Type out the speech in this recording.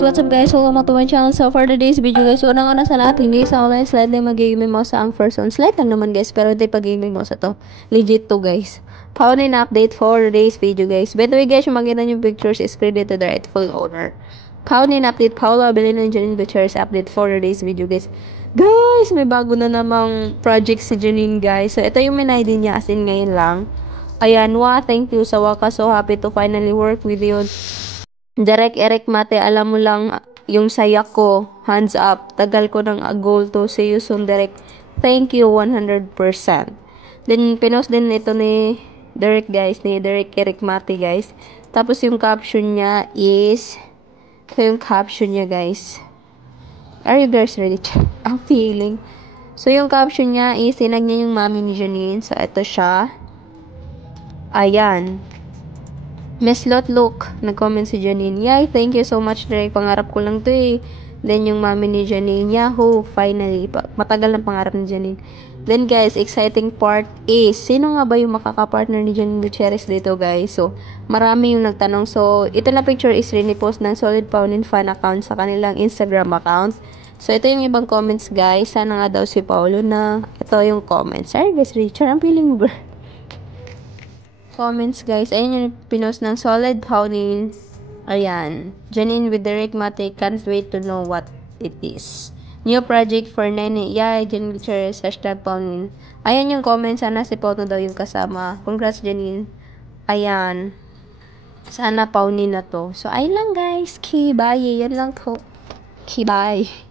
Alright, what's up guys? Welcome back to my channel. So for today's video guys, unang-una sa lahat, hindi sa online slide na mag-gaming mouse ang first on slide lang naman guys, pero hindi pa gaming mouse to. Legit to guys. Paunin na update for today's video guys. By the way guys, yung makita nyo pictures is credited to the rightful owner. Paunin update, Paolo Abelino and Janine Gutierrez update for today's video guys. Guys, may bago na namang project si Janine guys. So ito yung minay din niya as in ngayon lang. Ayan, thank you sa wakas. So happy to finally work with you. Direk Eric Mate, alam mo lang yung saya ko. Hands up. Tagal ko ng goal to see you soon, Direk. Thank you 100%. Then, pinost din ito ni Derek guys, ni Derek Eric Mate guys. Tapos yung caption niya is, ito yung caption niya guys. Are you guys ready? Ang feeling. So, yung caption niya is, sinag niya yung mami ni Janine. So, ito siya. Ayan. Miss Look, nag-comment si Janine. Yay, thank you so much, Derek. Pangarap ko lang to eh. Then, yung mami ni Janine. Yahoo, finally. Matagal ng pangarap ni Janine. Then, guys, exciting part is, sino nga ba yung makaka-partner ni Janine Gutierrez dito, guys? So, marami yung nagtanong. So, ito na picture is rinipost ng Solid Paunin fan account sa kanilang Instagram account. So, ito yung ibang comments, guys. Sana nga daw si Paulo na. Ito yung comments. Sorry, guys, Richard, ang feeling bro. Comments guys, ayun yung pinost ng Solid Paunin. Ayan, Janine with Derek Mate, can't wait to know what it is. New project for Nene, yay, Janine Gutierrez, #Paunin. Ayan yung comment, sana si Pauno daw yung kasama. Congrats Janine. Ayan, sana Paunin na to. So ayun lang guys, bye, yan lang ko. Bye.